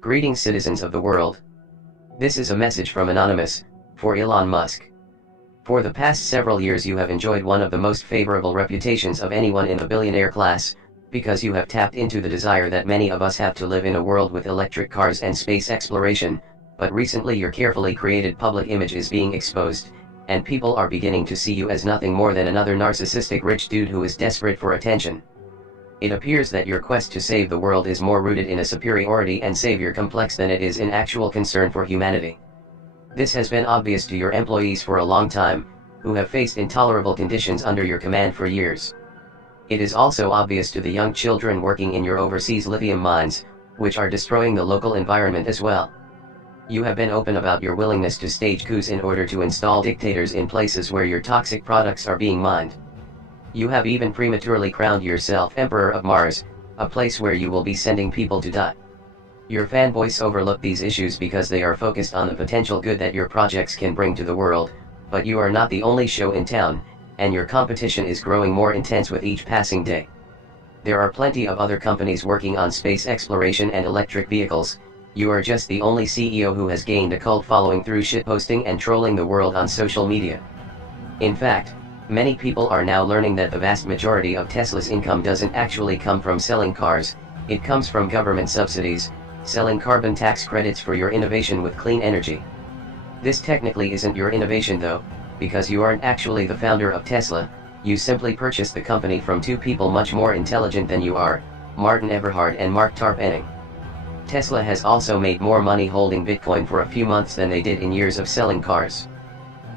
Greetings, citizens of the world. This is a message from Anonymous, for Elon Musk. For the past several years you have enjoyed one of the most favorable reputations of anyone in the billionaire class, because you have tapped into the desire that many of us have to live in a world with electric cars and space exploration, but recently your carefully created public image is being exposed, and people are beginning to see you as nothing more than another narcissistic rich dude who is desperate for attention. It appears that your quest to save the world is more rooted in a superiority and savior complex than it is in actual concern for humanity. This has been obvious to your employees for a long time, who have faced intolerable conditions under your command for years. It is also obvious to the young children working in your overseas lithium mines, which are destroying the local environment as well. You have been open about your willingness to stage coups in order to install dictators in places where your toxic products are being mined. You have even prematurely crowned yourself Emperor of Mars, a place where you will be sending people to die. Your fanboys overlook these issues because they are focused on the potential good that your projects can bring to the world, but you are not the only show in town, and your competition is growing more intense with each passing day. There are plenty of other companies working on space exploration and electric vehicles. You are just the only CEO who has gained a cult following through shitposting and trolling the world on social media. In fact, many people are now learning that the vast majority of Tesla's income doesn't actually come from selling cars, it comes from government subsidies, selling carbon tax credits for your innovation with clean energy. This technically isn't your innovation though, because you aren't actually the founder of Tesla, you simply purchased the company from two people much more intelligent than you are, Martin Eberhard and Mark Tarpenning. Tesla has also made more money holding Bitcoin for a few months than they did in years of selling cars.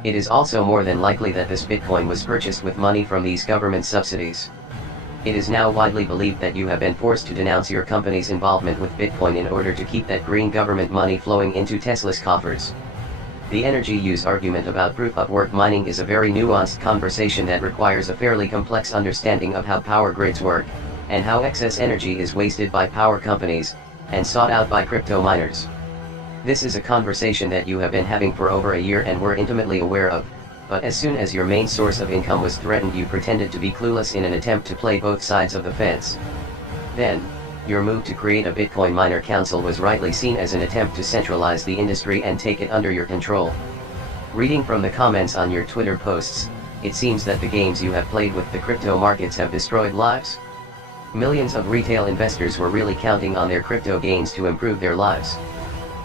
It is also more than likely that this Bitcoin was purchased with money from these government subsidies. It is now widely believed that you have been forced to denounce your company's involvement with Bitcoin in order to keep that green government money flowing into Tesla's coffers. The energy use argument about proof-of-work mining is a very nuanced conversation that requires a fairly complex understanding of how power grids work, and how excess energy is wasted by power companies, and sought out by crypto miners. This is a conversation that you have been having for over a year and were intimately aware of, but as soon as your main source of income was threatened you pretended to be clueless in an attempt to play both sides of the fence. Then, your move to create a Bitcoin miner council was rightly seen as an attempt to centralize the industry and take it under your control. Reading from the comments on your Twitter posts, it seems that the games you have played with the crypto markets have destroyed lives. Millions of retail investors were really counting on their crypto gains to improve their lives.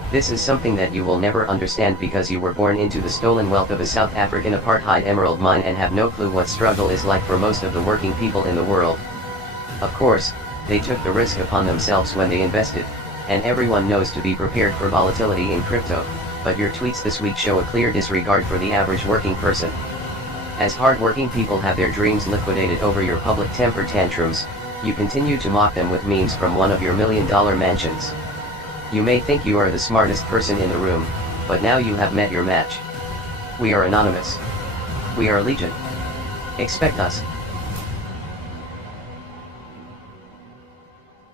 This is something that you will never understand because you were born into the stolen wealth of a South African apartheid emerald mine and have no clue what struggle is like for most of the working people in the world. Of course, they took the risk upon themselves when they invested, and everyone knows to be prepared for volatility in crypto, but your tweets this week show a clear disregard for the average working person. As hard-working people have their dreams liquidated over your public temper tantrums, you continue to mock them with memes from one of your million-dollar mansions. You may think you are the smartest person in the room, but now you have met your match. We are Anonymous. We are Legion. Expect us.